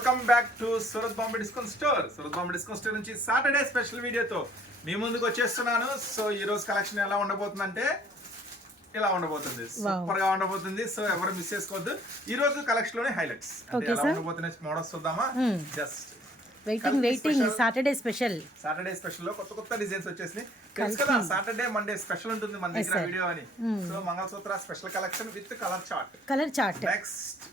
Welcome back to Surat Bombay discount store Surat Bombay discount store నుంచి Saturday special వీడియోతో మీ ముందుకు వచ్చేస్తున్నాను. సో ఈ రోజు కలెక్షన్ ఎలా ఉండబోతుందంటే ఇలా ఉండబోతుంది. సూపర్గా ఉండబోతుంది. సో ఎవరు మిస్ చేసుకోవద్దు. ఈ రోజు కలెక్షన్లోనే హైలైట్స్ అంటే ఎలా. ఉండబోతున్నాయి మోడల్స్ చూద్దామా? Just waiting waiting Saturday special Saturday స్పెషల్లో కొత్త కొత్త డిజైన్స్ వచ్చేసినాయి. తెలుసు కదా సాటర్డే మండే స్పెషల్ ఉంటుంది మన దగ్గర. వీడియో అని. So mangalsutra special collection with colour chart colour chart next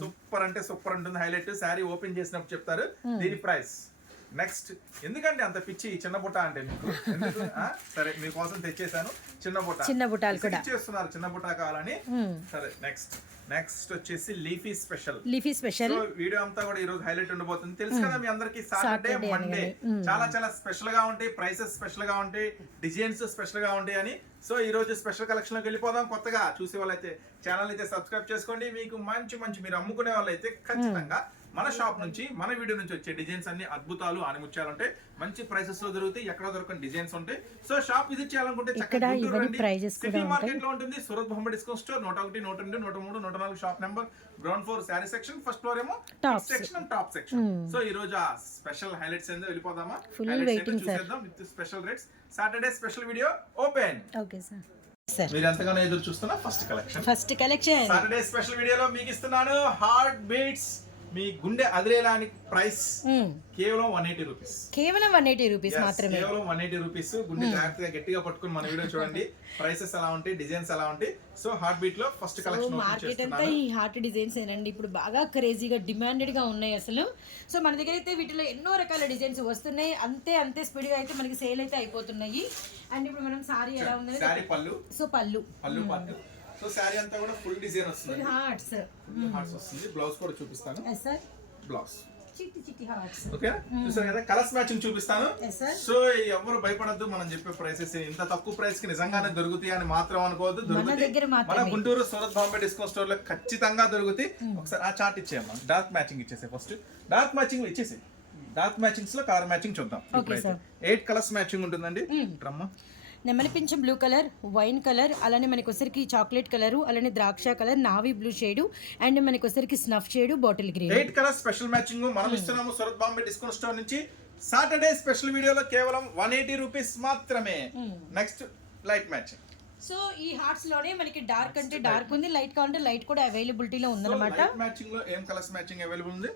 super అంటే సూపర్ ఉంటుంది. హైలైట్ శారీ ఓపెన్ చేసినప్పుడు చెప్తారు. దీని ప్రైస్? నెక్స్ట్ ఎందుకంటే అంత పిచ్చి చిన్న బుట్ట అంటే మీకు? ఎందుకు? ఆ? సరే మీకోసం తెచ్చేసాను చిన్న బుట్ట. చిన్న బుట్టాలు కూడా. ఇచ్చేస్తున్నారు చిన్న బుట్ట కావాలని. సరే నెక్స్ట్ నెక్స్ట్ వచ్చేసి leafy special leafy special so video అంతా కూడా ఈ రోజు హైలైట్ ఉండబోతుంది. తెలుసు కదా మీ అందరికి సాటర్డే Saturday మండే అనగానే. చాలా చాలా స్పెషల్గా ఉంటాయి ప్రైసెస్ స్పెషల్గా ఉంటాయి డిజైన్స్ స్పెషల్గా ఉంటాయి అని. సో ఈ రోజు స్పెషల్ కలెక్షన్లోకి వెళ్ళిపోదాం కొత్తగా. చూసే వాళ్ళైతే ఛానల్ అయితే సబ్స్క్రైబ్ చేసుకోండి. మీకు మంచి మంచి మీరు అమ్ముకునే వాళ్ళైతే ఖచ్చితంగా మన షాప్ నుంచి మన వీడియో నుంచి వచ్చే డిజైన్స్ అన్ని అద్భుతాలు ఆనిముత్యాలు ఉంటాయి మంచి ప్రైసెస్లో దొరుకుతాయి ఎక్కడ దొరకని డిజైన్స్ ఉంటాయి. సో షాప్ విజిట్ చేయాలనుకుంటే సిటీ. మార్కెట్లో ఉంటుంది సూరత్ బొమ్మ డిస్కౌంట్ స్టోర్ నూట ఒకటి నూట రెండు నూట మూడు నూట నాలుగు shop number ground floor sari section first floor ఏమో. సెక్షన్ టాప్ సెక్షన్ సో ఈ రోజు ఆ స్పెషల్ హైలైట్స్ ఏందో వెళ్ళిపోదామా. చూసేద్దాం with special rates Saturday special video open okay sir sir మీరు ఎంతగానో ఎదురు చూస్తున్న first collection first collection Saturday special వీడియోలో మీకు ఇస్తున్నాను హార్ట్ బీట్స్ మీ గుండె అదిరేలాని ప్రైస్ కేవలం వన్ ఎయిటీ రూపీస్ కేవలం వన్ ఎయిటీ రూపీస్ మాత్రమే. కేవలం వన్ ఎయిటీ రూపీస్ గుండె జాగ్రత్తగా గట్టిగా పట్టుకుని మన వీడియో చూడండి. ప్రైసెస్ ఎలా ఉంటాయి డిజైన్స్ ఎలా ఉంటాయి. సో హార్ట్ బీట్లో ఫస్ట్ కలెక్షన్ మార్కెట్ అంతా ఈ హార్ట్ డిజైన్స్ ఏనండి. ఇప్పుడు బాగా క్రేజీగా డిమాండెడ్గా ఉన్నాయి అసలు. సో మన దగ్గర అయితే వీటిలో ఎన్నో రకాల డిజైన్స్ వస్తున్నాయి. అంతే అంతే స్పీడ్గా అయితే మనకి సేల్ అయితే అయిపోతున్నాయి. అండ్ ఇప్పుడు మనం సారీ ఎలా ఉందని శారీ పళ్ళు. సో పళ్ళు. పళ్ళు పట్టు సో శారీ అంతా కూడా ఫుల్ డిజైన్ వస్తుంది హార్ట్స్ హార్ట్స్ వస్తుంది. బ్లౌజ్ కూడా చూపిస్తాను. బ్లౌజ్ ఓకే చూసారు కదా? కలర్స్ మ్యాచింగ్ చూపిస్తాను. సో ఎవరు భయపడద్దు. మనం చెప్పే ప్రైసెస్ ఇంత తక్కువ ప్రైస్కి నిజంగానే దొరుకుతాయి అని మాత్రం అనుకోవద్దు. దొరుకుతాయి. మన. గుంటూరు సూరత్ బాంబే డిస్కౌంట్ స్టోర్లో ఖచ్చితంగా దొరుకుతాయి. ఒకసారి ఆ చార్ట్ ఇచ్చేయమ్మా. డార్క్ మ్యాచింగ్ ఇచ్చేసే ఫస్ట్ డార్క్ మ్యాచింగ్ ఇచ్చేసి డార్క్ మ్యాచింగ్స్లో కలర్ మ్యాచింగ్ చూద్దాం. ఎయిట్ కలర్స్ మ్యాచింగ్ ఉంటుందండి. రమ్మా. నెమలి పింఛం బ్లూ కలర్ వైన్ కలర్ అలానే మనకి వచ్చరికి చాక్లెట్ కలరు అలానే ద్రాక్ష colour navy blue shade and మనకి వచ్చరికి snuff shade bottle green. Eight colours special matching మనం ఇస్తున్నాము సూరత్ బాంబే డిస్కౌంట్ స్టోర్ నుంచి. సాటర్డే స్పెషల్ వీడియోలో కేవలం వన్ ఎయిటీ రూపీస్ మాత్రమే. Next light matching. సో ఈ హార్ట్స్లోనే మనకి డార్క్ అంటే డార్క్ ఉంది లైట్ కావాలంటే లైట్ కూడా అవైలబిలిటీలో ఉందన్నమాట. మ్యాచింగ్లో ఏం కలర్స్ మ్యాచింగ్ అవైలబుల్ ఉంది?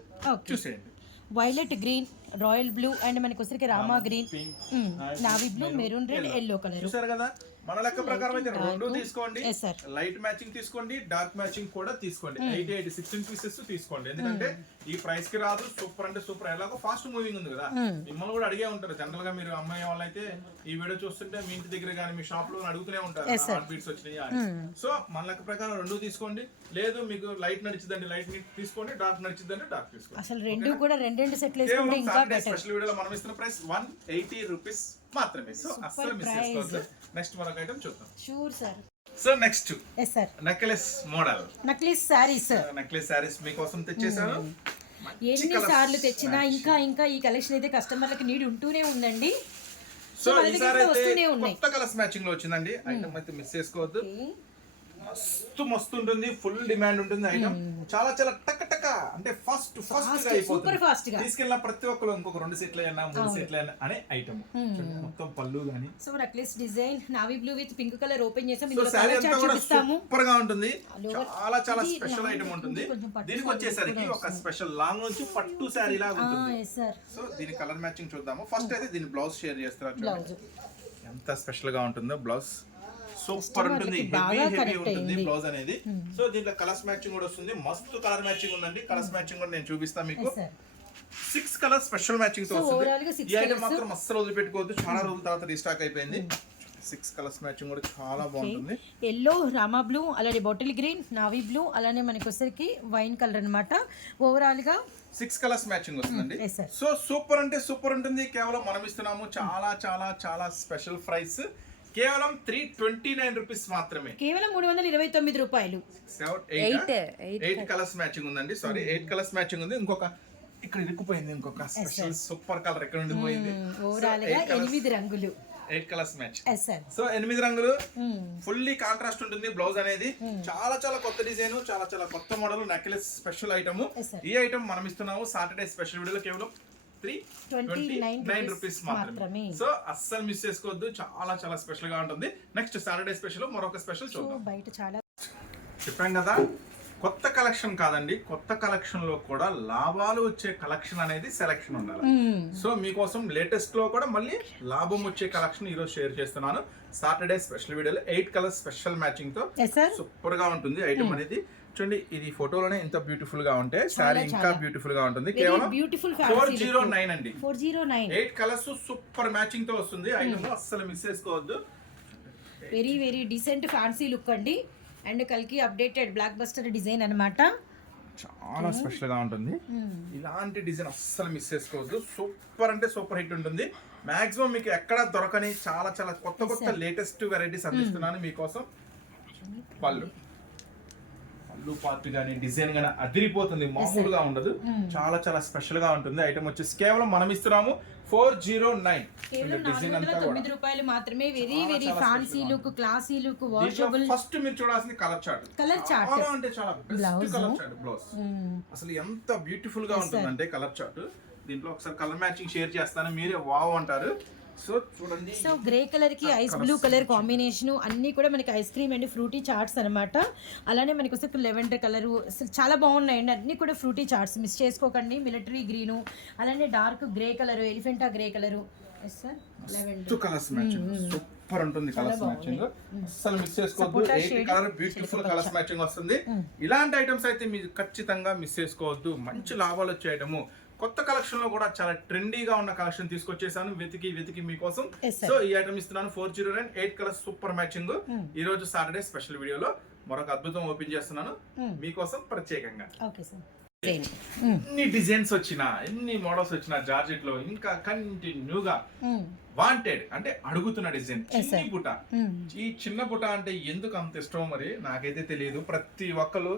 చూసేయండి. Violet green royal blue and మనకి వచ్చరికి Rama green. Navy blue maroon red yellow colour చూసారు కదా? మన లెక్క ప్రకారం అయితే రెండు తీసుకోండి. లైట్ మ్యాచింగ్ తీసుకోండి డార్క్ మ్యాచింగ్ కూడా తీసుకోండి. ఎయిట్ ఎయిట్ సిక్స్టీన్ పీసెస్ తీసుకోండి. ఎందుకంటే ఈ ప్రైస్కి రాదు సూపర్ అంటే సూపర్ ఎలాగో ఫాస్ట్ మూవింగ్ ఉంది కదా. మిమ్మల్ని కూడా అడిగే ఉంటారు. జనరల్గా మీరు అమ్మాయి వాళ్ళైతే ఈ వీడియో చూస్తుంటే మీ ఇంటి దగ్గర కానీ మీ షాప్లో అడుగుతూనే ఉంటారు. హార్ట్ బీట్స్ వచ్చినాయి సో మన లెక్క ప్రకారం రెండు తీసుకోండి. లేదు మీకు లైట్ నడిచిద్దండి లైట్ తీసుకోండి డార్క్ నడిచిద్దండి డార్క్ తీసుకోండి. అసలు రెండు కూడా రెండు సెట్లు ఇంకా స్పెషల్ వీడియోలో మనం ఇస్తున్న ప్రైస్ వన్ ఎయిటీ రూపీస్ మాత్రమే. సో అస్సలు మిస్ చేసుకోవద్దు. నెక్స్ట్ మరొక ఐటమ్ చూద్దాం. Sure sir so next sir necklace model necklace saris necklace saris మీకోసం తెచ్చేసాను ఎన్ని సార్లు తెచ్చినా ఇంకా ఇంకా ఈ కలెక్షన్ అయితే కస్టమర్లకి నీడ్ ఉంటూనే ఉందండి. సో ఈసారి అయితే కొత్త కలర్స్ మ్యాచింగ్లో వచ్చిందండి. ఐటమ్ అయితే మిస్ చేసుకోవద్దు. మస్తు మస్తు ఉంటుంది ఫుల్ డిమాండ్ ఉంటుంది ఐటమ్ చాలా చాలా టక్ టక్ అంటే ఫాస్ట్ ఫాస్ట్గా అయిపోతుంది. తీసుకెళ్ళిన ప్రతి ఒక్కరు ఇంకొక రెండు సెట్లు అయినా మూడు సెట్లు అయినా అనే ఐటమ్ మొత్తం పళ్ళు గానీ. So necklace design navy blue with pink colour open చేసాం. ఇందులో కలర్ అంతా కూడా చూపిస్తాము. సూపర్గా ఉంటుంది చాలా చాలా స్పెషల్ ఐటమ్ ఉంటుంది. దీనికి వచ్చేసరికి ఒక స్పెషల్ లాంగ్ నుంచి పట్టు శారీ లాగా ఉంటుంది. ఎస్ సార్ సో దీని కలర్ మ్యాచింగ్ చూద్దాము. ఫస్ట్ అయితే దీని బ్లౌజ్ షేర్ చేస్తారు ఎంత స్పెషల్గా ఉంటుందో బ్లౌజ్ సూపర్ ఉంటుంది. హెవీ హెవీ ఉంటుంది. బ్లౌజ్ అనేది. సో దీంట్లో కలర్స్ మ్యాచింగ్ కూడా వస్తుంది. మస్తు కలర్ మ్యాచింగ్ ఉందండి. కలర్స్ మ్యాచింగ్ కూడా నేను చూపిస్తాను మీకు. సిక్స్ కలర్ స్పెషల్ మ్యాచింగ్తో వస్తుంది. ఈ ఐటమ్. మాత్రం అస్సలు వదిలిపెట్టుకోవద్దు. చాలా రోజుల తర్వాత రీస్టాక్ అయిపోయింది. సిక్స్ కలర్స్ మ్యాచింగ్ కూడా చాలా బాగుంటుంది. ఎల్లో రామా బ్లూ అలానే బాటిల్ గ్రీన్ నావీ బ్లూ అలానే మనకి వచ్చరికి వైన్ కలర్ అనమాట ఓవరాల్గా సిక్స్ కలర్స్ మ్యాచింగ్ వస్తుందండి. సో సూపర్ అంటే సూపర్ ఉంటుంది. కేవలం మనం ఇస్తున్నాము. చాలా చాలా చాలా స్పెషల్ ప్రైస్ కేవలం త్రీ ట్వంటీ నైన్ రూపీస్ మాత్రమే. కేవలం మూడు వందల ఇరవై తొమ్మిది రూపాయలు. ఎయిట్ కలర్స్ మ్యాచింగ్ ఉందండి సారీ ఎయిట్ కలర్స్ మ్యాచింగ్ ఉంది. ఇంకొక ఇక్కడ ఇరుక్కుపోయింది ఇంకొక స్పెషల్ సూపర్ కలర్ ఎక్కడ ఉండిపోయింది. ఓవరాల్గా ఎనిమిది రంగులు. ఎయిట్ కలర్స్ మ్యాచ్ సో ఎనిమిది రంగులు. ఫుల్లీ కాంట్రాస్ట్ ఉంటుంది బ్లౌజ్ అనేది. Hmm. చాలా చాలా కొత్త డిజైన్ చాలా చాలా కొత్త మోడల్ నెక్లెస్ స్పెషల్ ఐటమ్. ఈ ఐటమ్ మనం ఇస్తున్నాము సాటర్డే స్పెషల్ వీడియోలో కేవలం త్రీ 29 నైన్ రూపీస్ మాత్రమే. సో అస్సలు మిస్ చేసుకోవద్దు. చాలా చాలా స్పెషల్గా ఉంటుంది. నెక్స్ట్ సాటర్డే స్పెషల్ మరొక స్పెషల్ చూద్దాం. బయట చాలా చెప్పాం కదా కొత్త కలెక్షన్ కాదండి. కొత్త కలెక్షన్లో కూడా లాభాలు వచ్చే కలెక్షన్ అనేది సెలెక్షన్ ఉండాలి. సో మీకోసం లేటెస్ట్లో కూడా మళ్ళీ లాభం వచ్చే కలెక్షన్ ఈ రోజు షేర్ చేస్తున్నాను. సాటర్డే స్పెషల్ వీడియోలో ఎయిట్ కలర్ స్పెషల్ మ్యాచింగ్తో సూపర్గా ఉంటుంది ఐటమ్ అనేది. చూడండి ఇది ఫోటోలోనే ఇంత బ్యూటిఫుల్గా ఉంటే శారీ ఇంకా బ్యూటిఫుల్గా ఉంటుంది. కేవలం బ్యూటిఫుల్ ఫోర్ జీరో నైన్ అండి. Four zero nine. Eight colours super మ్యాచింగ్తో వస్తుంది. ఐటమ్ అస్సలు మిస్ చేసుకోవద్దు. Very very decent fancy look అండి. అండ్ కలికి అప్డేటెడ్ బ్లాక్ బస్టర్ డిజైన్ అనమాట చాలా స్పెషల్గా ఉంటుంది. ఇలాంటి డిజైన్ అస్సలు మిస్ చేసుకోవద్దు. సూపర్ అంటే సూపర్ హిట్ ఉంటుంది. మాక్సిమం మీకు ఎక్కడ దొరకని చాలా చాలా కొత్త కొత్త లేటెస్ట్ వెరైటీస్ అందిస్తున్నాను మీకోసం. పళ్ళు. పళ్ళు పార్ట్ కానీ డిజైన్ కానీ అదిరిపోతుంది. మామూలుగా ఉండదు. చాలా చాలా స్పెషల్గా ఉంటుంది. ఐటమ్ వచ్చేసి కేవలం మనం ఇస్తున్నాము ఫోర్ జీరో నైన్ తొమ్మిది రూపాయలు మాత్రమే very very fancy look classy look washable first మీరు చూడాల్సింది కలర్ చార్ట్ chart. చాలా అంటే చాలా బెస్ట్. కలర్ చార్ట్ బ్లౌజ్ అసలు ఎంత బ్యూటిఫుల్గా ఉంటుందంటే కలర్ చార్ట్ దీంట్లో ఒకసారి కలర్ మ్యాచింగ్ షేర్ చేస్తాను. మీరే వావ్ అంటారు. సో చూడండి. సో గ్రే కలర్కి ఐస్ బ్లూ కలర్ కాంబినేషన్ అన్ని కూడా మనకి ice cream and fruity charts అనమాట అలానే మనకి వస్తే లెవెండర్ కలర్ చాలా బాగున్నాయండి. అన్ని కూడా ఫ్రూటీ చార్ట్స్ మిస్ చేసుకోకండి. మిలిటరీ గ్రీను అలానే dark grey colour elephant grey colour. Yes sir lavender. Colours super ఉంటుంది కలర్స్ మ్యాచింగ్. అసలు మిస్ చేసుకోవద్దు. Eight colour beautiful colours matching వస్తుంది. ఇలాంటి ఐటమ్స్ అయితే మీరు ఖచ్చితంగా మిస్ చేసుకోవద్దు. మంచి లాభాలు వచ్చే ఐటమ్ కొత్త కలెక్షన్లో కూడా చాలా ట్రెండీగా ఉన్న కలెక్షన్ తీసుకొచ్చేసాను. వెతికి వెతికి మీకోసం. సో ఈ ఐటమ్ ఇస్తున్నాను. Four zero nine eight colour super matching ఈ రోజు సాటర్డే స్పెషల్ వీడియోలో మరొక అద్భుతం ఓపెన్ చేస్తున్నాను. మీకోసం ప్రత్యేకంగా. ఓకే సార్ ఎన్ని డిజైన్స్ వచ్చినా ఎన్ని మోడల్స్ వచ్చినా జార్జెట్లో ఇంకా కంటిన్యూగా వాంటెడ్ అంటే అడుగుతున్న డిజైన్ చిన్ని పుట ఈ చిన్న పుట అంటే ఎందుకు అంత ఇష్టం మరి నాకైతే తెలియదు. ప్రతి ఒక్కరు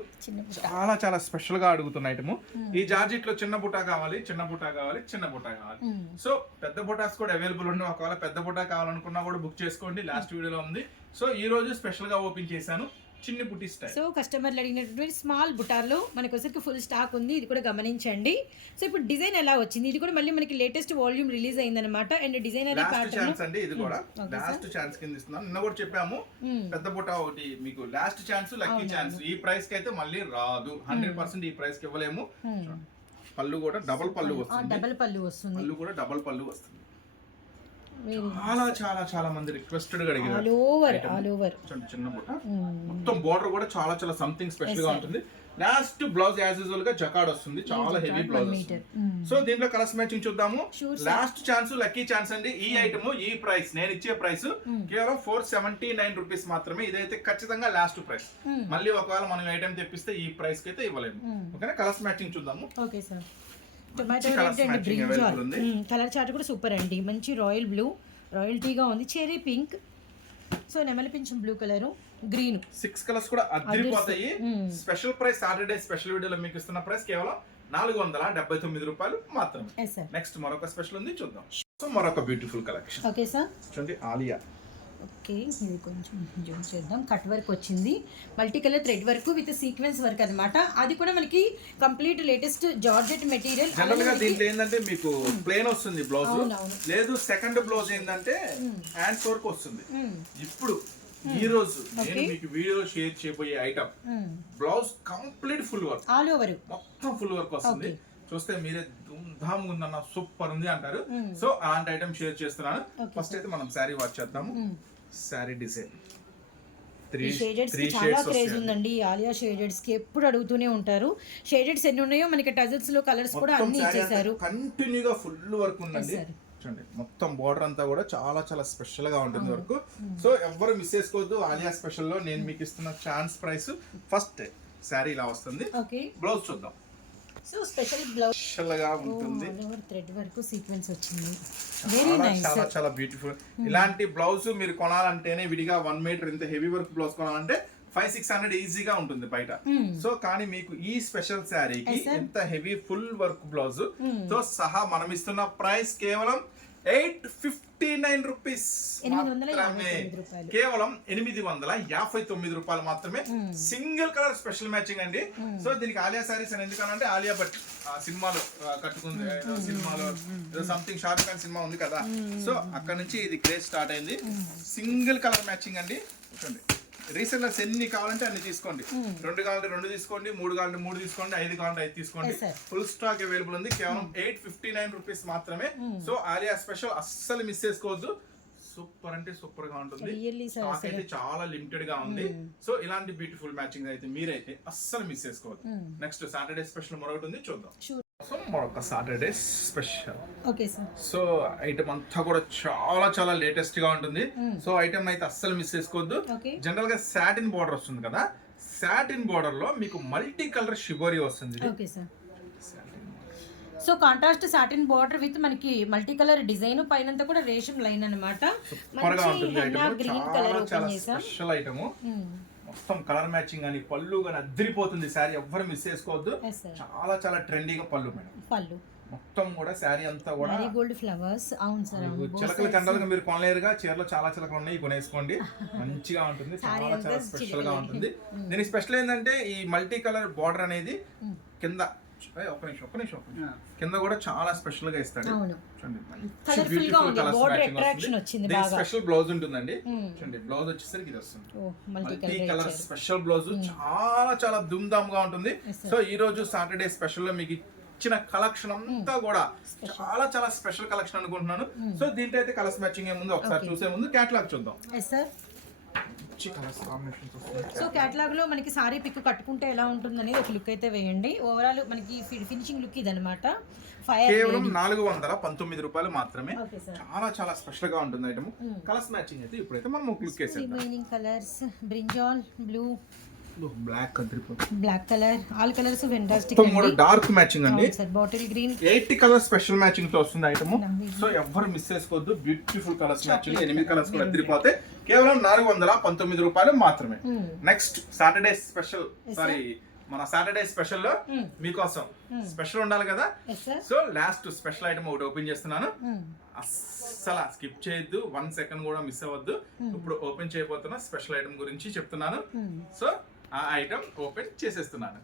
చాలా చాలా స్పెషల్గా అడుగుతున్న ఐటమ్ ఈ జార్జెట్లో చిన్న బుట్ట కావాలి చిన్న బుట్ట కావాలి చిన్న బుట్ట కావాలి. సో పెద్ద బుటాస్ కూడా అవైలబుల్ ఉన్నాయి. ఒకవేళ పెద్ద బుట్ట కావాలనుకున్నా కూడా బుక్ చేసుకోండి. లాస్ట్ వీడియోలో ఉంది. సో ఈ రోజు స్పెషల్గా ఓపెన్ చేశాను. చిన్ని బుట్టి స్టైల్ సో కస్టమర్లు అడిగినటువంటి స్మాల్ బుటార్లో మనకి వచ్చరికి ఫుల్ స్టాక్ ఉంది ఇది కూడా గమనించండి. సో ఇప్పుడు డిజైన్ ఎలా వచ్చింది? ఇది కూడా మళ్ళీ మనకి లేటెస్ట్ వాల్యూమ్ రిలీజ్ అయిందనమాట అండ్ డిజైన్ అనే లాస్ట్ ఛాన్స్ అండి ఇది కూడా. లాస్ట్ ఛాన్స్ కింద ఇస్తున్నాను. నిన్న కూడా చెప్పాము పెద్ద బుట్ట ఒకటి మీకు లాస్ట్ ఛాన్స్ లక్కీ ఛాన్స్ ఈ ప్రైస్కి అయితే మళ్ళీ రాదు. హండ్రెడ్ పర్సెంట్ ఈ ప్రైస్కి ఇవ్వలేము. పళ్ళు కూడా డబుల్ పళ్ళు వస్తుంది. డబల్ పళ్ళు వస్తుంది. పళ్ళు కూడా డబుల్ పళ్ళు వస్తుంది. చాలా చాలా చాలా మంది రిక్వెస్టెడ్గా అడిగారు. ఆల్ ఓవర్ ఆల్ ఓవర్ చిన్న బుట్ట. మొత్తం బోర్డర్ కూడా చాలా చాలా సంథింగ్ స్పెషల్గా ఉంటుంది. లాస్ట్ బ్లౌజ్ యాజ్ యూజువల్గా జకాడ్ వస్తుంది. చాలా హెవీ బ్లౌజ్ సో దీంట్లో కలర్స్ మ్యాచింగ్ చూద్దాము. లాస్ట్ ఛాన్స్ లక్కీ ఛాన్స్ అండి. ఈ ఐటమ్ ఈ ప్రైస్ నేను ఇచ్చే ప్రైస్ కేవలం ఫోర్ సెవెంటీ నైన్ రూపీస్ మాత్రమే. ఇదైతే ఖచ్చితంగా లాస్ట్ ప్రైస్ మళ్ళీ ఒకవేళ మనం ఐటమ్ తెప్పిస్తే ఈ ప్రైస్కి అయితే ఇవ్వలేము. ఓకేనా కలర్స్ మ్యాచింగ్ చూద్దాము. Okay sir tomato red and. Colour chart కూడా సూపర్ అండి. మంచి రాయల్ బ్లూ రాయల్టీగా ఉంది. చెరీ పింక్ సో నెమలి పింఛం blue colour green six colours కూడా అదిరిపోతాయి స్పెషల్ ప్రైస్ సాటర్డే స్పెషల్ వీడియోలో మీకు ఇస్తున్న ప్రైస్ కేవలం నాలుగు వందల డెబ్బై తొమ్మిది రూపాయలు సార్ నెక్స్ట్ మరొక స్పెషల్ ఉంది చూద్దాం. సో మరొక బ్యూటిఫుల్ కలెక్షన్ ఓకే సార్ చూడండి ఆలియా. ఓకే ఇది కొంచెం జూమ్ చేద్దాం. కట్ వర్క్ వచ్చింది. Multi colour thread work with sequence work అన్నమాట. అది కూడా మనకి కంప్లీట్ లేటెస్ట్ జార్జెట్ మెటీరియల్ జనరల్గా దీంట్లో ఏంటంటే మీకు ప్లేన్ వస్తుంది బ్లౌజ్. లేదు సెకండ్ బ్లౌజ్ ఏంటంటే హ్యాండ్స్ వర్క్ వస్తుంది. ఇప్పుడు ఈ రోజు నేను మీకు వీడియో షేర్ చేయబోయే item blouse complete full work all over మొత్తం ఫుల్ వర్క్ వస్తుంది. చూస్తే మీరే ధూమ్ ఉందన్న సూపర్ ఉంది అంటారు. సో అలాంటి ఐటమ్ షేర్ చేస్తున్నాను. ఫస్ట్ అయితే మనం శారీ వాచ్ చేద్దాము. శారీ డిజైన్. త్రీ షేడెడ్స్ చాలా క్రేజ్ ఉందండి. ఆలియా షేడెడ్స్కి ఎప్పుడు అడుగుతూనే ఉంటారు. షేడెడ్స్ ఎన్ని ఉన్నాయో మనకి టజల్స్లో కలర్స్ కూడా అన్ని ఇచ్చేసారు కంటిన్యూగా ఫుల్ వర్క్ ఉందండి. చూడండి మొత్తం బోర్డర్ అంతా కూడా చాలా చాలా స్పెషల్గా ఉంటుంది వర్క్. సో ఎవరు మిస్ చేసుకోవద్దు. ఆలియా స్పెషల్లో నేను మీకు ఇస్తున్న ఛాన్స్ ప్రైస్ ఫస్ట్ శారీ ఇలా వస్తుంది. బ్లౌజ్ చూద్దాం. So special blouse. ఉంటుంది. థ్రెడ్ వర్క్ సీక్వెన్స్ వచ్చింది. వెరీ నైస్ చాలా చాలా బ్యూటిఫుల్ ఇలాంటి బ్లౌజ్ మీరు కొనాలంటేనే విడిగా వన్ మీటర్ ఇంత హెవీ వర్క్ బ్లౌజ్ కొనాలంటే ఫైవ్ సిక్స్ హండ్రెడ్ ఈజీగా ఉంటుంది బయట. సో కానీ మీకు ఈ స్పెషల్ శారీకి ఎంత హెవీ ఫుల్ వర్క్ బ్లౌజ్. తో సహా మనం ఇస్తున్న ప్రైస్ కేవలం ఎయిట్ ఫిఫ్టీ నైన్ రూపీస్. కేవలం ఎనిమిది వందల యాభై తొమ్మిది రూపాయలు మాత్రమే. సింగిల్ కలర్ స్పెషల్ మ్యాచింగ్ అండి. సో దీనికి ఆలియా సారీస్ అని ఎందుకనంటే ఆలియా భట్ సినిమాలో కట్టుకుంది సినిమాలో సంథింగ్ షార్ట్ ఖాన్ సినిమా ఉంది కదా. సో అక్కడ నుంచి ఇది క్రేజ్ స్టార్ట్ అయింది. సింగిల్ కలర్ మ్యాచింగ్ అండి. చూడండి. రీసెల్లర్స్ ఎన్ని కావాలంటే అన్ని తీసుకోండి. రెండు కావాలంటే రెండు తీసుకోండి మూడు కావాలంటే మూడు తీసుకోండి ఐదు కావాలంటే ఐదు తీసుకోండి. ఫుల్ స్టాక్ అవైలబుల్ ఉంది. కేవలం ఎయిట్ ఫిఫ్టీ నైన్ రూపీస్ మాత్రమే. సో ఆలియా స్పెషల్ అస్సలు మిస్ చేసుకోవద్దు. సూపర్ అంటే సూపర్గా ఉంటుంది. స్టాక్ అయితే చాలా లిమిటెడ్గా ఉంది. సో ఇలాంటి బ్యూటిఫుల్ మ్యాచింగ్ అయితే మీరైతే అస్సలు మిస్ చేసుకోవద్దు. నెక్స్ట్ సాటర్డే స్పెషల్ మరొకటి ఉంది. చూద్దాం. సో మరొక Saturday special okay sir so item అంతా కూడా చాలా చాలా లేటెస్ట్గా ఉంటుంది. సో ఐటమ్ అయితే అస్సలు మిస్ చేసుకోవద్దు. జనరల్గా సాటిన్ బార్డర్ వస్తుంది కదా. సాటిన్ బార్డర్లో మీకు మల్టీ కలర్ షిబోరి వస్తుంది. Okay sir. So contrast satin border with మనకి మల్టీ కలర్ డిజైన్ పైనంతా కూడా రేషం లైన్ అనమాట item green colour special item. మొత్తం కలర్ మ్యాచింగ్ అని పళ్ళు కానీ అద్దరిపోతుంది శారీ ఎవ్వరు మిస్ చేసుకోవద్దు. చాలా చాలా ట్రెండీగా పళ్ళు మేడం. పళ్ళు. మొత్తం కూడా శారీ అంతా కూడా గోల్డ్ ఫ్లవర్స్ అవును సార్ చిలకలు. కండలుగా మీరు కొనలేరుగా. చీరలో చాలా చిలకలు ఉన్నాయి. కొనేసుకోండి. మంచిగా ఉంటుంది. చాలా చాలా స్పెషల్గా. ఉంటుంది. దీని స్పెషల్ ఏంటంటే ఈ మల్టీ కలర్ బార్డర్ అనేది కింద ఏయ్, ఒక్క నిమిషం ఒక్క నిమిషం. కింద కూడా చాలా స్పెషల్గా ఇస్తాడు. అవును. చూడండి. స్పెషల్ బ్లౌజ్ ఉంటుందండి. చూడండి బ్లౌజ్ వచ్చేసరికి ఇది వస్తుంది. మల్టీ కలర్ స్పెషల్ బ్లౌజ్ చాలా చాలా దుమ్ దామ్గా ఉంటుంది. సో ఈ రోజు సాటర్డే స్పెషల్లో మీకు ఇచ్చిన కలెక్షన్ అంతా కూడా చాలా చాలా స్పెషల్ కలెక్షన్ అనుకుంటున్నాను. సో దీంట్లో అయితే కలర్స్ మ్యాచింగ్ ఏముందో ఒకసారి. చూసే ముందు క్యాటలాగ్ చూద్దాం. సో కేటలాగ్లో మనకి సారీ పిక్ కట్టుకుంటే ఎలా ఉంటుంది అనేది ఒక లుక్ అయితే వేయండి. ఓవరాల్ మనకి ఫినిషింగ్ లుక్ ఇది అనమాట ఫైర్ కేవలం నాలుగు వందల పంతొమ్మిది రూపాయలు మాత్రమే. చాలా చాలా స్పెషల్గా ఉంటుంది ఐటమ్ కలర్స్ మ్యాచింగ్ అయితే ఇప్పుడైతే మనం ఒక look remaining colours brinjal blue black black colour all colours fantastic కూడా డార్క్ మ్యాచింగ్ అండి. Bottle green eighty colour special మ్యాచింగ్తో వస్తుంది ఐటమ్ సో ఎవ్వరు మిస్ చేసుకోవద్దు. బ్యూటిఫుల్ కలర్స్ మ్యాచింగ్ ఎనిమిది కలర్స్ కూడా ఎదిరిపోతే కేవలం నాలుగు వందల పంతొమ్మిది రూపాయలు మాత్రమే. నెక్స్ట్ సాటర్డే స్పెషల్ సారీ మన సాటర్డే స్పెషల్లో మీకోసం. స్పెషల్ ఉండాలి కదా? సో లాస్ట్ స్పెషల్ ఐటమ్ ఒకటి ఓపెన్ చేస్తున్నాను. అస్సలు స్కిప్ చేయొద్దు. వన్ సెకండ్ కూడా మిస్ అవ్వద్దు. ఇప్పుడు ఓపెన్ చేయబోతున్న స్పెషల్ ఐటమ్ గురించి చెప్తున్నాను. సో ఆ ఐటమ్ ఓపెన్ చేసేస్తున్నాను.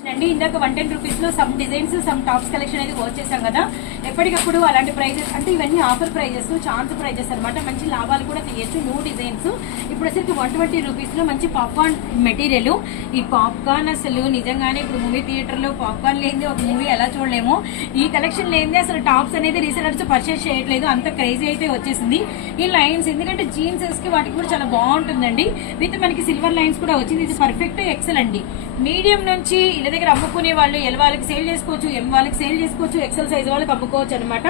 అండి. ఇందాక వన్ టెన్ రూపీస్లో some designs some tops collection అయితే వాచ్ కదా. ఎప్పటికప్పుడు అలాంటి ప్రైజెస్ అంటే ఇవన్నీ ఆఫర్ ప్రైజెస్ ఛాన్స్ ప్రైజెస్ అన్నమాట. మంచి లాభాలు కూడా తీయచ్చు న్యూ డిజైన్స్ ఇప్పుడు వచ్చేసి వన్ ట్వంటీ రూపీస్లో మంచి పాప్కార్న్ మెటీరియల్ ఈ పాప్కార్న్ అసలు నిజంగానే ఇప్పుడు మూవీ థియేటర్లో పాప్కార్న్ లేనిదే ఒక మూవీ ఎలా చూడలేము. ఈ కలెక్షన్ లేనిదే అసలు టాప్స్ అనేది రీసెలర్స్ పర్చేస్ చేయట్లేదు. అంత క్రేజీ అయితే వచ్చేసింది. ఈ లైన్స్ ఎందుకంటే జీన్సెస్కి వాటికి కూడా చాలా బాగుంటుందండి. విత్ మనకి సిల్వర్ లైన్స్ కూడా వచ్చింది. ఇది పర్ఫెక్ట్ ఎక్సెల్ అండి మీడియం నుంచి ఇళ్ళ దగ్గర అమ్ముకునే వాళ్ళు ఎల్ వాళ్ళకి సేల్ చేసుకోవచ్చు ఎం వాళ్ళకి సేల్ చేసుకోవచ్చు ఎక్సెల్ సైజ్ వాళ్ళకి అమ్ముకోవచ్చు అనమాట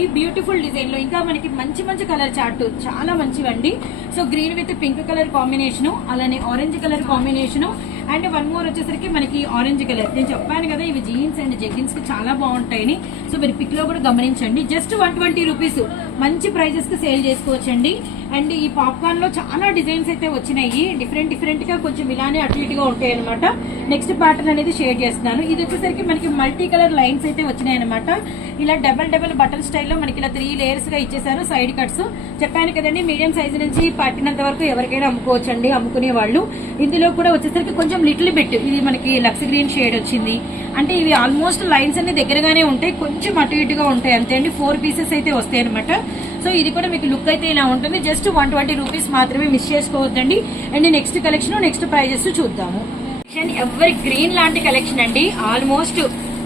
ఈ బ్యూటిఫుల్ డిజైన్లో ఇంకా మనకి మంచి మంచి కలర్ చార్ట్ చాలా మంచివండి. So green with pink colour combination అలానే orange colour combination and one more వచ్చేసరికి మనకి ఆరెంజ్ కలర్ నేను చెప్పాను కదా ఇవి జీన్స్ అండ్ జెగిన్స్కి చాలా బాగుంటాయని. సో మీరు పిక్లో కూడా గమనించండి. జస్ట్ వన్ ట్వంటీ రూపీస్ మంచి ప్రైజెస్కి సేల్ చేసుకోవచ్చండి. అండ్ ఈ పాప్కార్న్లో చాలా డిజైన్స్ అయితే వచ్చినాయి. డిఫరెంట్ డిఫరెంట్గా కొంచెం ఇలానే అటు ఇటుగా ఉంటాయి అనమాట నెక్స్ట్ ప్యాటర్న్ అనేది షేర్ చేస్తున్నాను. ఇది వచ్చేసరికి మనకి మల్టీ కలర్ లైన్స్ అయితే వచ్చినాయి అనమాట ఇలా డబల్ డబల్ బటన్ స్టైల్లో మనకి ఇలా త్రీ లేయర్స్గా ఇచ్చేసారు సైడ్ కట్స్. చెప్పాను కదండి మీడియం సైజ్ నుంచి పట్టినంత వరకు ఎవరికైనా అమ్ముకోవచ్చు అండి అమ్ముకునే వాళ్ళు. ఇందులో కూడా వచ్చేసరికి కొంచెం లిటిల్ బిట్ ఇది మనకి లక్స్ గ్రీన్ షేడ్ వచ్చింది. అంటే ఇవి ఆల్మోస్ట్ లైన్స్ అన్ని దగ్గరగానే ఉంటాయి. కొంచెం అటు ఇటుగా ఉంటాయి అంతే అండి. ఫోర్ పీసెస్ అయితే వస్తాయి అనమాట సో ఇది కూడా మీకు లుక్ అయితే ఇలా ఉంటుంది. జస్ట్ వన్ ట్వంటీ రూపీస్ మాత్రమే మిస్ చేసుకోవద్దండి. And next collection next prices చూద్దాము. ఎవరి గ్రీన్ లాంటి కలెక్షన్ అండి. ఆల్మోస్ట్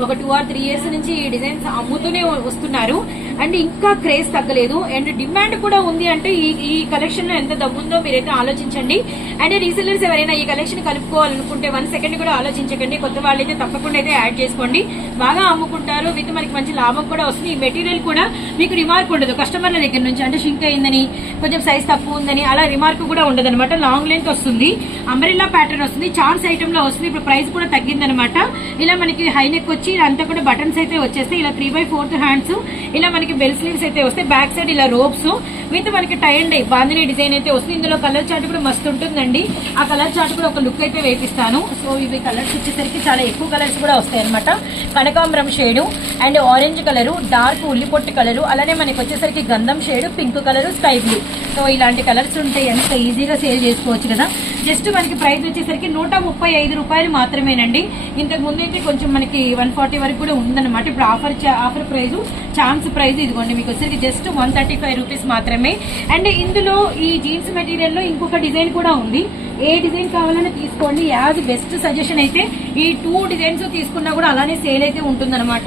ఒక టూ ఆర్ త్రీ ఇయర్స్ నుంచి ఈ డిజైన్స్ అమ్ముతూనే వస్తున్నారు. అండ్ ఇంకా క్రేజ్ తగ్గలేదు. అండ్ డిమాండ్ కూడా ఉంది అంటే ఈ ఈ కలెక్షన్లో ఎంత దమ్ముందో మీరైతే ఆలోచించండి. అండ్ రీసెలర్స్ ఎవరైనా ఈ కలెక్షన్ కలుపుకోవాలనుకుంటే వన్ సెకండ్ కూడా ఆలోచించకండి. కొత్త వాళ్ళైతే తప్పకుండా అయితే యాడ్ చేసుకోండి. బాగా అమ్ముకుంటారు. విత్ మనకి మంచి లాభం కూడా వస్తుంది. ఈ మెటీరియల్ కూడా మీకు రిమార్క్ ఉండదు. కస్టమర్ల దగ్గర నుంచి అంటే షింక్ అయిందని కొంచెం సైజ్ తక్కువ ఉందని అలా రిమార్క్ కూడా ఉండదు అనమాట లాంగ్ లెంత్ వస్తుంది. అంబ్రెల్లా ప్యాటర్న్ వస్తుంది. చార్ట్స్ ఐటమ్లో వస్తుంది. ఇప్పుడు ప్రైస్ కూడా తగ్గిందనమాట ఇలా మనకి హైనెక్ వచ్చి అంతా కూడా బటన్స్ అయితే వచ్చేస్తాయి. ఇలా త్రీ బై ఫోర్త్ హ్యాండ్స్ ఇలా మనకి మనకి బెల్ స్లీవ్స్ అయితే వస్తే బ్యాక్ సైడ్ ఇలా రోప్స్ విత్ మనకి tie and dye bandhani design అయితే వస్తుంది. ఇందులో కలర్ చార్ట్ కూడా మస్తు ఉంటుందండి. ఆ కలర్ చార్ట్ కూడా ఒక లుక్ అయితే వేపిస్తాను. సో ఇవి కలర్స్ వచ్చేసరికి చాలా ఎక్కువ కలర్స్ కూడా వస్తాయి అనమాట కనకాంబరం shade and orange colour dark ఉల్లిపొట్టు colour అలానే మనకి వచ్చేసరికి గంధం shade pink colour sky blue so ఇలాంటి కలర్స్ ఉంటాయి ఎంత ఈజీగా సేల్ చేసుకోవచ్చు కదా. జస్ట్ మనకి ప్రైస్ వచ్చేసరికి నూట ముప్పై ఐదు రూపాయలు మాత్రమేనండి. ఇంతకు ముందు అయితే కొంచెం మనకి వన్ ఫార్టీ వరకు కూడా ఉందన్నమాట. ఇప్పుడు offer offer price chance price ఇదిగోండి మీకు వచ్చేసరికి just one thirty five rupees మాత్రమే. అండ్ ఇందులో ఈ జీన్స్ మెటీరియల్లో ఇంకొక డిజైన్ కూడా ఉంది. ఏ డిజైన్ కావాలన్నా తీసుకోండి. యాజ్ బెస్ట్ సజెషన్ అయితే ఈ టూ డిజైన్స్ తీసుకున్నా కూడా అలానే సేల్ అయితే ఉంటుందన్నమాట.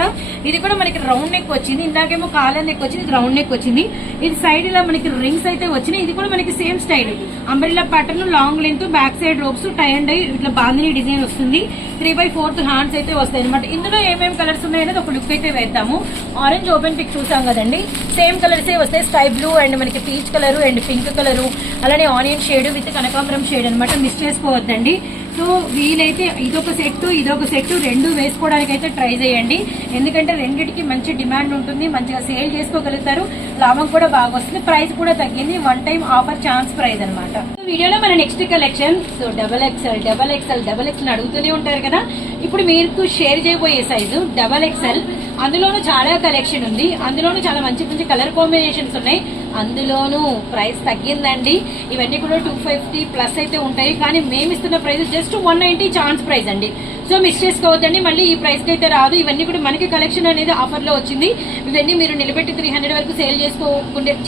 ఇది కూడా మనకి రౌండ్ నెక్ వచ్చింది. ఇందాకేమో కాలర్ నెక్ వచ్చింది ఇది రౌండ్ నెక్ వచ్చింది. ఇది సైడ్ ఇలా మనకి రింగ్స్ అయితే వచ్చినాయి. ఇది కూడా మనకి same style umbrella pattern long length back side ropes tie and dye ఇట్లా బాందిని డిజైన్ వస్తుంది. త్రీ బై ఫోర్త్ హ్యాండ్స్ అయితే వస్తాయి అనమాట ఇందులో ఏమేమి కలర్స్ ఉన్నాయి అనేది ఒక లుక్ అయితే వేద్దాము. ఆరెంజ్ ఓపెన్ పిక్ చూసాం కదండి. సేమ్ కలర్స్ ఏ వస్తాయి. స్కై బ్లూ అండ్ మనకి peach colour and pink colour అలానే ఆనియన్ షేడ్ విత్ కనకాంబరం షేడ్ అనమాట మిస్ చేసుకోవద్దండి. సో వీలైతే ఇదొక సెట్ ఇదొక సెట్ రెండు వేసుకోవడానికి అయితే ట్రై చేయండి. ఎందుకంటే రెండిటికి మంచి డిమాండ్ ఉంటుంది మంచిగా సేల్ చేసుకోగలుగుతారు లాభం కూడా బాగా వస్తుంది ప్రైస్ కూడా తగ్గింది one time offer chance price అనమాట వీడియోలో మన next collection so double XL double XL double XL అడుగుతూనే ఉంటారు కదా. ఇప్పుడు మీకు షేర్ చేయబోయే సైజు డబల్ ఎక్స్ఎల్ అందులోనూ చాలా కలెక్షన్ ఉంది. అందులోనూ చాలా మంచి మంచి కలర్ కాంబినేషన్స్ ఉన్నాయి. అందులోనూ ప్రైస్ తగ్గిందండి. ఇవన్నీ కూడా టూ ఫిఫ్టీ ప్లస్ అయితే ఉంటాయి. కానీ మేము ఇస్తున్న price just one ninety chance price అండి. సో మిస్ చేసుకోవద్దండి. మళ్ళీ ఈ ప్రైస్కి అయితే రాదు. ఇవన్నీ కూడా మనకి కలెక్షన్ అనేది ఆఫర్లో వచ్చింది. ఇవన్నీ మీరు నిలబెట్టి త్రీ హండ్రెడ్ వరకు సేల్ చేసుకో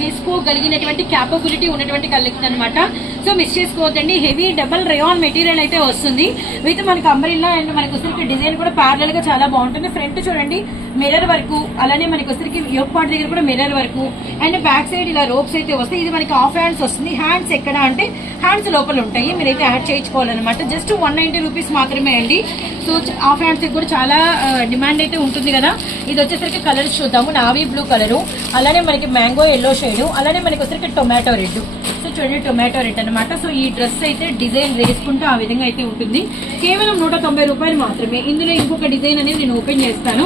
చేసుకోగలిగినటువంటి క్యాపబిలిటీ ఉన్నటువంటి కలెక్షన్ అనమాట సో మిస్ చేసుకోవద్దండి. హెవీ డబల్ రేయాన్ మెటీరియల్ అయితే వస్తుంది. విత్ మనకి అంబరిల్లా అండ్ మనకి వచ్చరికి డిజైన్ కూడా ప్యారల్గా చాలా బాగుంటుంది. ఫ్రంట్ చూడండి మిర్రర్ వరకు అలానే మనకి వచ్చరికి యోగ్ పార్ట్ దగ్గర కూడా మిర్రర్ వరకు. అండ్ బ్యాక్ సైడ్ ఇలా రోప్స్ అయితే వస్తాయి. ఇది మనకి ఆఫ్ హ్యాండ్స్ వస్తుంది. హ్యాండ్స్ ఎక్కడ అంటే హ్యాండ్స్ లోపల ఉంటాయి. మీరైతే యాడ్ చేయించుకోవాలన్నమాట. జస్ట్ వన్ నైన్టీ రూపీస్ మాత్రమే అండి. సో ఆఫ్ హ్యాండ్స్ కూడా చాలా డిమాండ్ అయితే ఉంటుంది కదా. ఇది వచ్చేసరికి కలర్స్ చూద్దాము. నావీ బ్లూ కలరు అలానే మనకి మ్యాంగో ఎల్లో షేడు అలానే మనకి వచ్చరికి టొమాటో రెడ్ సో చూడండి టొమాటో రెడ్ అనమాట సో ఈ డ్రెస్ అయితే డిజైన్ వేసుకుంటే ఆ విధంగా అయితే ఉంటుంది. కేవలం నూట తొంభై రూపాయలు మాత్రమే. ఇందులో ఇంకొక డిజైన్ అనేది నేను ఓపెన్ చేస్తాను.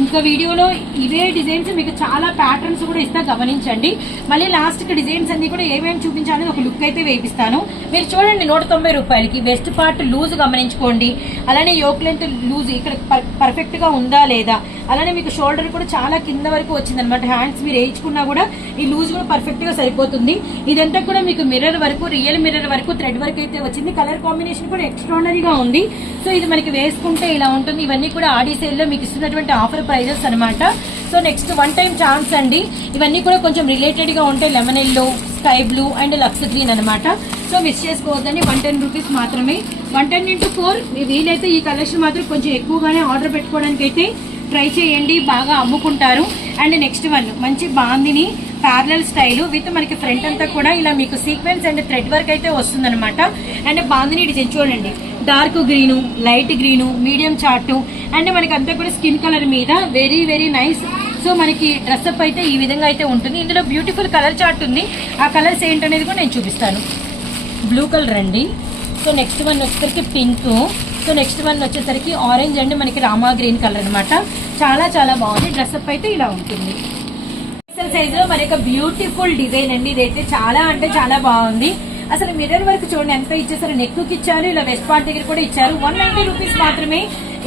ఇంకా వీడియోలో ఇవే డిజైన్స్ మీకు చాలా ప్యాటర్న్స్ కూడా ఇస్తా గమనించండి. మళ్ళీ లాస్ట్కి డిజైన్స్ అన్ని కూడా ఏమేమి చూపించాలని ఒక లుక్ అయితే వేపిస్తాను. మీరు చూడండి నూట తొంభై రూపాయలకి వెస్ట్ పార్ట్ లూజ్ గమనించుకోండి. అలానే యోక్ లెంత్ లూజ్ ఇక్కడ పర్ఫెక్ట్గా ఉందా లేదా? అలానే మీకు షోల్డర్ కూడా చాలా కింద వరకు వచ్చింది అనమాట హ్యాండ్స్ మీరు వేయించుకున్నా కూడా ఈ లూజ్ కూడా పర్ఫెక్ట్గా సరిపోతుంది. ఇదంతా కూడా మీకు మిర్రర్ వరకు రియల్ మిర్రర్ వరకు థ్రెడ్ వరకు అయితే వచ్చింది. కలర్ కాంబినేషన్ కూడా ఎక్స్ట్రాడనరీగా ఉంది. సో ఇది మనకి వేసుకుంటే ఇలా ఉంటుంది. ఇవన్నీ కూడా ఆడి సేల్ మీకు ఇస్తున్నటువంటి ఆఫర్ ప్రైజెస్ అనమాట so next one time chance అండి. ఇవన్నీ కూడా కొంచెం రిలేటెడ్గా ఉంటాయి lemon yellow sky blue and lux green అనమాట సో మిస్ చేసుకోవద్దని వన్ టెన్ రూపీస్ మాత్రమే. వన్ టెన్ ఇంటూ ఫోర్ వీలైతే ఈ కలెక్షన్ మాత్రం కొంచెం ఎక్కువగానే ఆర్డర్ పెట్టుకోవడానికి అయితే ట్రై చేయండి. బాగా అమ్ముకుంటారు. అండ్ నెక్స్ట్ వన్ మంచి బాందిని ప్యారలల్ స్టైల్ విత్ మనకి ఫ్రంట్ అంతా కూడా ఇలా మీకు సీక్వెన్స్ అండ్ థ్రెడ్ వర్క్ అయితే వస్తుందన్నమాట. అండ్ బాందిని డిజైన్ చూడండి. Dark green light green medium chart and మనకి అంతా కూడా స్కిన్ కలర్ మీద వెరీ వెరీ నైస్ సో మనకి డ్రెస్అప్ అయితే ఈ విధంగా అయితే ఉంటుంది. ఇందులో బ్యూటిఫుల్ కలర్ చార్ట్ ఉంది. ఆ కలర్స్ ఏంటనేది కూడా నేను చూపిస్తాను. బ్లూ కలర్ అండి సో నెక్స్ట్ వన్ వచ్చేసరికి పింక్ సో నెక్స్ట్ వన్ వచ్చేసరికి ఆరెంజ్ అండ్ మనకి రామా గ్రీన్ కలర్ అనమాట చాలా చాలా బాగుంది. డ్రెస్అప్ అయితే ఇలా ఉంటుంది. సైజ్లో మరి బ్యూటిఫుల్ డిజైన్ అండి. ఇదైతే చాలా అంటే చాలా బాగుంది. అసలు మిర్రర్ వర్క్ చూడండి ఎంత ఇచ్చేసారు? నెక్కి ఇచ్చారు ఇలా వెస్ట్ పార్ట్ దగ్గర కూడా ఇచ్చారు. వన్ నైన్టీ రూపీస్ మాత్రమే.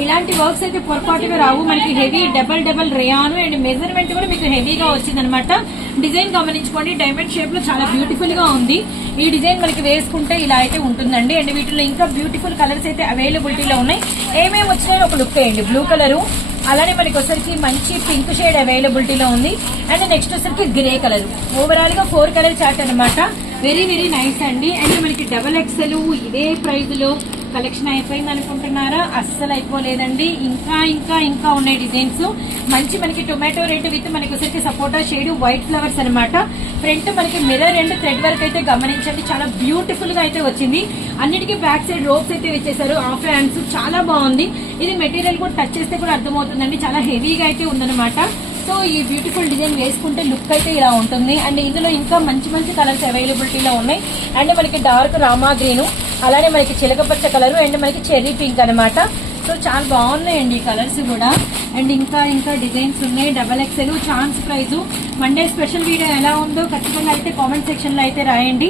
ఇలాంటి వర్క్స్ అయితే పొరపాటుగా రావు. మనకి heavy double double rayon and measurement కూడా మీకు హెవీగా వచ్చింది అనమాట డిజైన్ గమనించుకోండి. డైమండ్ షేప్లో చాలా బ్యూటిఫుల్గా ఉంది. ఈ డిజైన్ మనకి వేసుకుంటే ఇలా అయితే ఉంటుందండి. అండ్ వీటిలో ఇంకా బ్యూటిఫుల్ కలర్స్ అయితే అవైలబిలిటీలో ఉన్నాయి. ఏమేమి వచ్చినాయో ఒక లుక్ వేయండి. బ్లూ కలరు అలానే మనకి వచ్చరికి మంచి పింక్ షేడ్ అవైలబిలిటీలో ఉంది. అండ్ నెక్స్ట్ వచ్చరికి గ్రే కలర్. ఓవరాల్గా ఫోర్ కలర్ చార్ట్ అనమాట వెరీ వెరీ నైస్ అండి. అండ్ మనకి డబల్ ఎక్సెల్ ఇదే ప్రైస్లో కలెక్షన్ అయిపోయింది అనుకుంటున్నారా? అస్సలు అయిపోలేదండి. ఇంకా ఇంకా ఇంకా ఉన్నాయి డిజైన్స్. మంచి మనకి టొమాటో రేటు విత్ మనకి వచ్చేసి సపోటా షేడ్ వైట్ ఫ్లవర్స్ అనమాట ఫ్రంట్ మనకి మిర్రర్ అండ్ థ్రెడ్ వర్క్ అయితే గమనించండి. చాలా బ్యూటిఫుల్గా అయితే వచ్చింది. అన్నిటికీ బ్యాక్ సైడ్ రోప్స్ అయితే ఇచ్చేసారు ఆఫ్ హ్యాండ్స్ చాలా బాగుంది. ఇది మెటీరియల్ కూడా టచ్ చేస్తే కూడా అర్థమవుతుందండి. చాలా హెవీగా అయితే ఉందన్నమాట. సో ఈ బ్యూటిఫుల్ డిజైన్ వేసుకుంటే లుక్ అయితే ఇలా ఉంటుంది. అండ్ ఇందులో ఇంకా మంచి మంచి కలర్స్ అవైలబిలిటీలో ఉన్నాయి. అండ్ మనకి డార్క్ రామా గ్రీన్ అలానే మనకి చిలకపచ్చ కలర్ అండ్ మనకి చెర్రీ పింక్ అనమాట సో చాలా బాగున్నాయండి కలర్స్ కూడా. అండ్ ఇంకా ఇంకా డిజైన్స్ ఉన్నాయి. Double XL chance price Monday special video ఎలా ఉందో ఖచ్చితంగా అయితే కామెంట్ సెక్షన్లో అయితే రాయండి.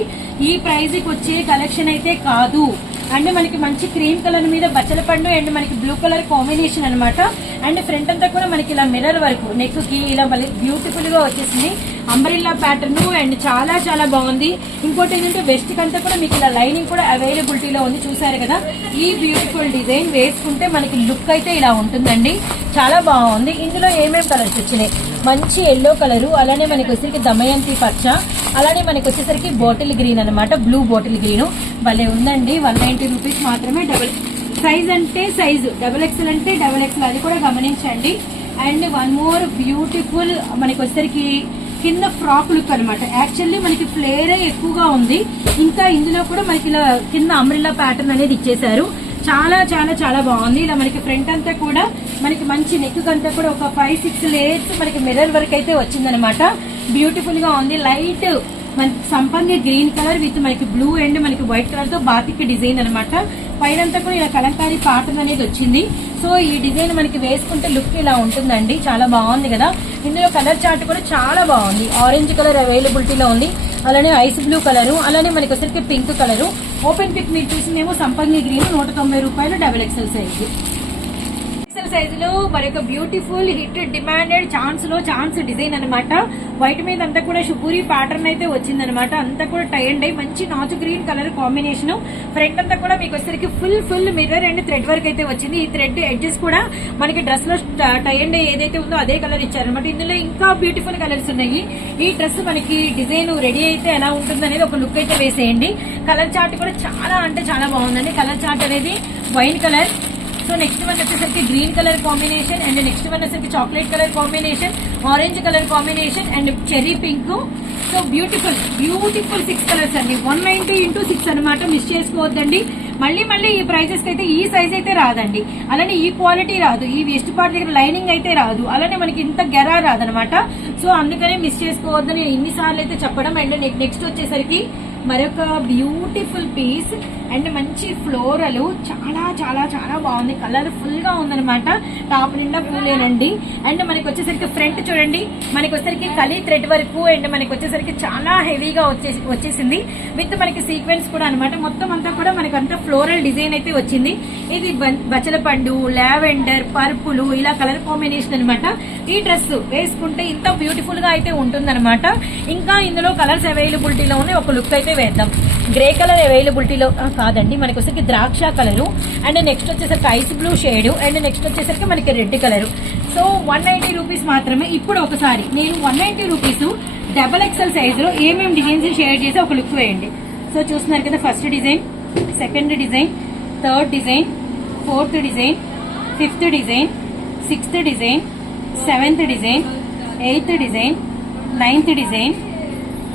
ఈ ప్రైజ్కి వచ్చే కలెక్షన్ అయితే కాదు. అండ్ మనకి మంచి క్రీమ్ కలర్ మీద బచ్చల పండు అండ్ మనకి బ్లూ కలర్ కాంబినేషన్ అన్నమాట. అండ్ ఫ్రంట్ అంతా కూడా మనకి ఇలా మిర్రర్ వరకు నెక్కి ఇలా మళ్ళీ బ్యూటిఫుల్గా వచ్చేసింది. అంబ్రిల్లా ప్యాటర్న్ అండ్ చాలా చాలా బాగుంది. ఇంకోటి ఏంటంటే వెస్ట్ కంతా కూడా మీకు ఇలా లైనింగ్ కూడా అవైలబిలిటీలో ఉంది. చూసారు కదా? ఈ బ్యూటిఫుల్ డిజైన్ వేసుకుంటే మనకి లుక్ అయితే ఇలా ఉంటుందండి. చాలా బాగుంది. ఇందులో ఏమేమి కలర్స్ వచ్చినాయి? మంచి ఎల్లో కలరు అలానే మనకి వచ్చేసరికి దమయంతి పచ్చ అలానే మనకి వచ్చేసరికి బాటిల్ గ్రీన్ అన్నమాట. Blue bottle green. భలే ఉందండి. వన్ నైంటీ రూపీస్ మాత్రమే డబుల్ సైజ్ అంటే సైజు. డబుల్ ఎక్స్ఎల్ అంటే డబుల్ ఎక్స్ఎల్. అది కూడా గమనించండి. అండ్ వన్ మోర్ బ్యూటిఫుల్ మనకి వచ్చేసరికి కింద ఫ్రాక్ లుక్ అనమాట యాక్చువల్లీ మనకి ఫ్లేరే ఎక్కువగా ఉంది. ఇంకా ఇందులో కూడా మనకి ఇలా కింద అమ్రిల్లా ప్యాటర్న్ అనేది ఇచ్చేసారు చాలా చాలా చాలా బాగుంది. ఇలా మనకి ఫ్రంట్ అంతా కూడా మనకి మంచి నెక్ అంతా కూడా ఒక ఫైవ్ సిక్స్ లేయర్స్ మనకి మిర్రర్ వర్క్ అయితే వచ్చిందనమాట బ్యూటిఫుల్గా ఉంది. లైట్ మనకి సంపంగి గ్రీన్ కలర్ విత్ మనకి బ్లూ అండ్ మనకి వైట్ కలర్తో బాతిక్ డిజైన్ అనమాట పైనంతా కూడా ఇలా కలంకారీ పాటన్ అనేది వచ్చింది. సో ఈ డిజైన్ మనకి వేసుకుంటే లుక్ ఇలా ఉంటుందండి. చాలా బాగుంది కదా. ఇందులో కలర్ చార్ట్ కూడా చాలా బాగుంది. ఆరెంజ్ కలర్ అవైలబిలిటీలో ఉంది. అలానే ఐస్ బ్లూ కలరు అలానే మనకి వచ్చరికి పింక్ కలరు ఓపెన్ పిక్ మీరు చూసిందేమో సంపంగి గ్రీన్ నూట తొంభై రూపాయలు డబుల్ ఎక్సెల్ సైజ్ సైజులో మరి బ్యూటిఫుల్ హిట్ డిమాండెడ్ ఛాన్స్లో ఛాన్స్ డిజైన్ అన్నమాట. వైట్ మీద అంతా కూడా షుపూరి ప్యాటర్న్ అయితే వచ్చిందనమాట అంతా కూడా టై అండ్ అయి మంచి నాచు గ్రీన్ కలర్ కాంబినేషన్ ఫ్రంట్ అంతా కూడా మీకు వచ్చేసరికి full full mirror and thread work అయితే వచ్చింది. ఈ థ్రెడ్ ఎడ్జెస్ కూడా మనకి డ్రెస్లో uh, టై అండ్ ఏదైతే ఉందో అదే కలర్ ఇచ్చారనమాట ఇందులో ఇంకా బ్యూటిఫుల్ కలర్స్ ఉన్నాయి. ఈ డ్రెస్ మనకి డిజైన్ రెడీ అయితే ఎలా ఉంటుంది అనేది ఒక లుక్ అయితే వేసేయండి. కలర్ చార్ట్ కూడా చాలా అంటే చాలా బాగుందండి. కలర్ చార్ట్ అనేది wine colour so next one వచ్చేసరికి green colour combination and next one వచ్చేసరికి chocolate colour combination orange colour combination and cherry pink so beautiful beautiful six colours అండి. వన్ నైన్టీ ఇంటూ సిక్స్ అనమాట miss చేసుకోవద్దండి. మళ్ళీ మళ్ళీ ఈ prices అయితే ఈ సైజ్ అయితే రాదండి. అలానే ఈ క్వాలిటీ రాదు. ఈ వెస్ట్ పార్ట్ దగ్గర లైనింగ్ అయితే రాదు. అలానే మనకి ఇంత గెరా రాదనమాట సో అందుకనే మిస్ చేసుకోవద్దని ఇన్నిసార్లు అయితే చెప్పడం. అండ్ నెక్స్ట్ వచ్చేసరికి మరొక బ్యూటిఫుల్ పీస్ అండ్ మంచి ఫ్లోరల్ చాలా చాలా చాలా బాగుంది. కలర్ ఫుల్గా ఉందన్నమాట. టాప్ నిండా పూలేనండి. అండ్ మనకి వచ్చేసరికి ఫ్రంట్ చూడండి. మనకి వచ్చేసరికి కలీ థ్రెడ్ వరకు అండ్ మనకి వచ్చేసరికి చాలా హెవీగా వచ్చేసి వచ్చేసింది. విత్ మనకి సీక్వెన్స్ కూడా అనమాట మొత్తం అంతా కూడా మనకి అంతా ఫ్లోరల్ డిజైన్ అయితే వచ్చింది. ఇది బచ్చలపండు లావెండర్ పర్పుల్ ఇలా కలర్ కాంబినేషన్ అనమాట ఈ డ్రెస్ వేసుకుంటే ఇంత బ్యూటిఫుల్గా అయితే ఉంటుందన్నమాట. ఇంకా ఇందులో కలర్స్ అవైలబిలిటీలో ఉన్నాయి ఒక లుక్ అయితే వేద్దాం. గ్రే కలర్ అవైలబిలిటీలో ఆ, కాదండి. మనకి వచ్చేసరికి ద్రాక్ష కలరు. అండ్ నెక్స్ట్ వచ్చేసరికి ice blue shade. And next వచ్చేసరికి మనకి red colour. So one ninety rupees మాత్రమే ఇప్పుడు ఒకసారి. నేను one ninety rupees double XL సైజులో ఏమేమి డిజైన్స్ షేర్ చేసి ఒక లుక్ వేయండి. సో చూస్తున్నారు కదా first design second design third design fourth design fifth design sixth design seventh design eighth design ninth design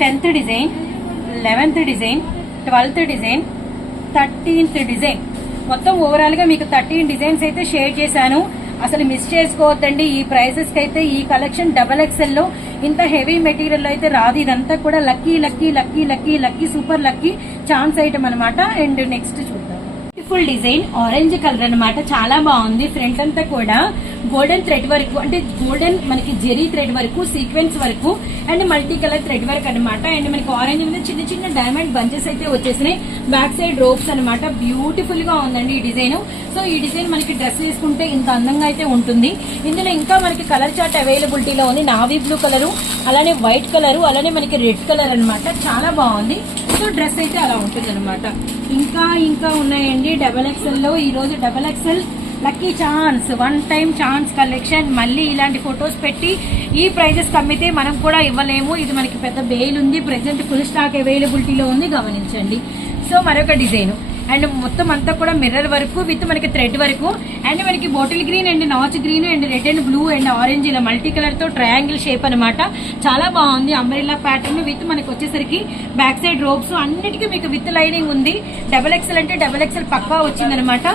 tenth design eleventh design twelfth design thirteenth design. మొత్తం ఓవరాల్గా మీకు థర్టీన్ డిజైన్స్ అయితే share చేశాను. అసలు miss చేసుకోవద్దండి. ఈ ప్రైజెస్కి అయితే ఈ కలెక్షన్ డబల్ ఎక్స్ఎల్లో ఇంత హెవీ మెటీరియల్ అయితే రాదు. ఇదంతా కూడా lucky lucky lucky lucky lucky super lucky chance item అనమాట అండ్ నెక్స్ట్ చూద్దాం. బ్యూటిఫుల్ డిజైన్ ఆరెంజ్ కలర్ అనమాట చాలా బాగుంది. ఫ్రంట్ అంతా కూడా గోల్డెన్ థ్రెడ్ వరకు అంటే గోల్డెన్ మనకి జెరీ థ్రెడ్ వరకు సీక్వెన్స్ వరకు and multi colour thread work అన్నమాట. అండ్ మనకి ఆరెంజ్ మీద చిన్న చిన్న డైమండ్ బంచెస్ అయితే వచ్చేసినాయి. బ్యాక్ సైడ్ రోప్స్ అన్నమాట. బ్యూటిఫుల్గా ఉందండి ఈ డిజైన్. సో ఈ డిజైన్ మనకి డ్రెస్ వేసుకుంటే ఇంత అందంగా అయితే ఉంటుంది. ఇందులో ఇంకా మనకి కలర్ చార్ట్ అవైలబిలిటీలో ఉంది. నావీ బ్లూ కలరు అలానే వైట్ కలరు అలానే మనకి రెడ్ కలర్ అన్నమాట. చాలా బాగుంది. సో డ్రెస్ అయితే అలా ఉంటుంది ఇంకా ఇంకా ఉన్నాయండి. డబల్ ఎక్స్ఎల్లో ఈ రోజు double XL lucky chance one time chance collection మళ్ళీ ఇలాంటి ఫొటోస్ పెట్టి ఈ ప్రైజెస్ కమ్మితే మనం కూడా ఇవ్వలేము. ఇది మనకి పెద్ద బెయిల్ ఉంది. ప్రెసెంట్ ఫుల్ స్టాక్ అవైలబిలిటీలో ఉంది. గమనించండి. సో మరొక డిజైన్. అండ్ మొత్తం అంతా కూడా మిర్రర్ వరకు విత్ మనకి థ్రెడ్ వరకు. అండ్ మనకి bottle green and notch green and red and blue and orange ఇలా మల్టీ కలర్తో ట్రయాంగిల్ షేప్ అనమాట చాలా బాగుంది అంబ్రెల్లా ప్యాటర్న్ విత్ మనకి వచ్చేసరికి బ్యాక్ సైడ్ రోప్స్ అన్నిటికీ మీకు విత్ లైనింగ్ ఉంది. డబల్ ఎక్సెల్ అంటే డబల్ ఎక్సెల్ పక్కా వచ్చిందనమాట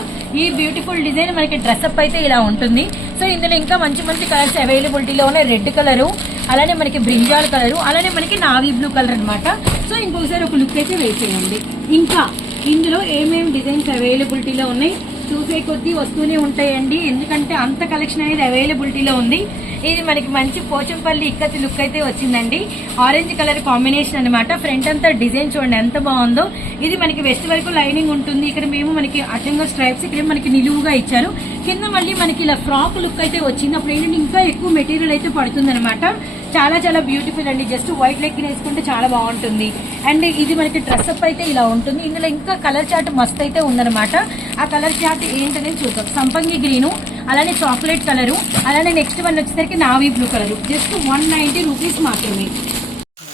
ఈ బ్యూటిఫుల్ డిజైన్ మనకి డ్రెస్అప్ అయితే ఇలా ఉంటుంది. సో ఇందులో ఇంకా మంచి మంచి కలర్స్ అవైలబిలిటీలో ఉన్నాయి రెడ్ కలరు అలానే మనకి బ్రింజాల్ కలరు అలానే మనకి నావీ బ్లూ కలర్ అనమాట సో ఇంకొకసారి ఒక లుక్ అయితే వేసేయండి. ఇంకా ఇందులో ఏమేమి డిజైన్స్ అవైలబిలిటీలో ఉన్నాయి? చూసే కొద్దీ వస్తూనే ఉంటాయండి. ఎందుకంటే అంత కలెక్షన్ అనేది అవైలబిలిటీలో ఉంది. ఇది మనకి మంచి పోచంపల్లి ఇక్కతి లుక్ అయితే వచ్చిందండి. ఆరెంజ్ కలర్ కాంబినేషన్ అన్నమాట. ఫ్రంట్ అంతా డిజైన్ చూడండి ఎంత బాగుందో. ఇది మనకి వెస్ట్ వరకు లైనింగ్ ఉంటుంది. ఇక్కడ మేము మనకి అడ్డంగా స్ట్రైప్స్ ఇక్కడ మనకి నిలువుగా ఇచ్చారు. కింద మళ్ళీ మనకి ఇలా ఫ్రాక్ లుక్ అయితే వచ్చింది. అప్పుడు ఏంటంటే ఇంకా ఎక్కువ మెటీరియల్ అయితే పడుతుంది చాలా చాలా బ్యూటిఫుల్ అండి. జస్ట్ వైట్ లెగ్ వేసుకుంటే చాలా బాగుంటుంది. అండ్ ఇది మనకి డ్రెస్ అప్ అయితే ఇలా ఉంటుంది. ఇందులో ఇంకా కలర్ చార్ట్ మస్త్ అయితే ఉందన్నమాట. ఆ కలర్ చార్ట్ ఏంటనేది చూద్దాం. సంపంగి గ్రీను అలానే చాక్లెట్ కలరు అలానే నెక్స్ట్ వన్ వచ్చేసరికి navy blue colour. Just one ninety rupees మాత్రమే.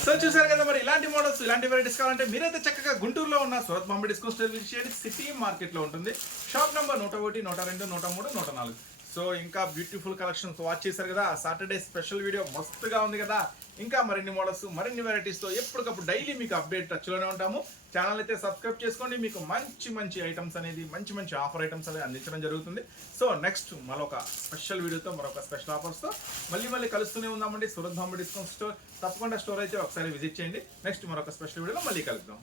సో చూసారు కదా మరి ఇలాంటి మోడల్స్ ఇలాంటి వెరైటీస్ కావాలంటే మీరైతే చక్కగా గుంటూరులో ఉన్న Surat Bombay discount store visit చేయండి సిటీ మార్కెట్లో ఉంటుంది. షాప్ నెంబర్ నూట ఒకటి నూట రెండు నూట మూడు నూట నాలుగు. సో ఇంకా బ్యూటిఫుల్ కలెక్షన్స్ వాచ్ చేశారు కదా. సాటర్డే స్పెషల్ వీడియో మస్తుగా ఉంది కదా. ఇంకా మరిన్ని మోడల్స్ మరిన్ని వెరైటీస్తో ఎప్పటికప్పుడు డైలీ మీకు అప్డేట్ టచ్లోనే ఉంటాము. ఛానల్ అయితే సబ్స్క్రైబ్ చేసుకోండి. మీకు మంచి మంచి ఐటమ్స్ అనేది మంచి మంచి ఆఫర్ ఐటమ్స్ అనేది అందించడం జరుగుతుంది. సో నెక్స్ట్ మరొక స్పెషల్ వీడియోతో మరొక స్పెషల్ ఆఫర్స్తో మళ్ళీ మళ్ళీ కలుస్తూనే ఉందామండి. సూరత్ బాంబు డిస్కౌంట్ స్టోర్ తప్పకుండా స్టోర్ అయితే ఒకసారి విజిట్ చేయండి. నెక్స్ట్ మరొక స్పెషల్ వీడియోలో మళ్ళీ కలుద్దాం.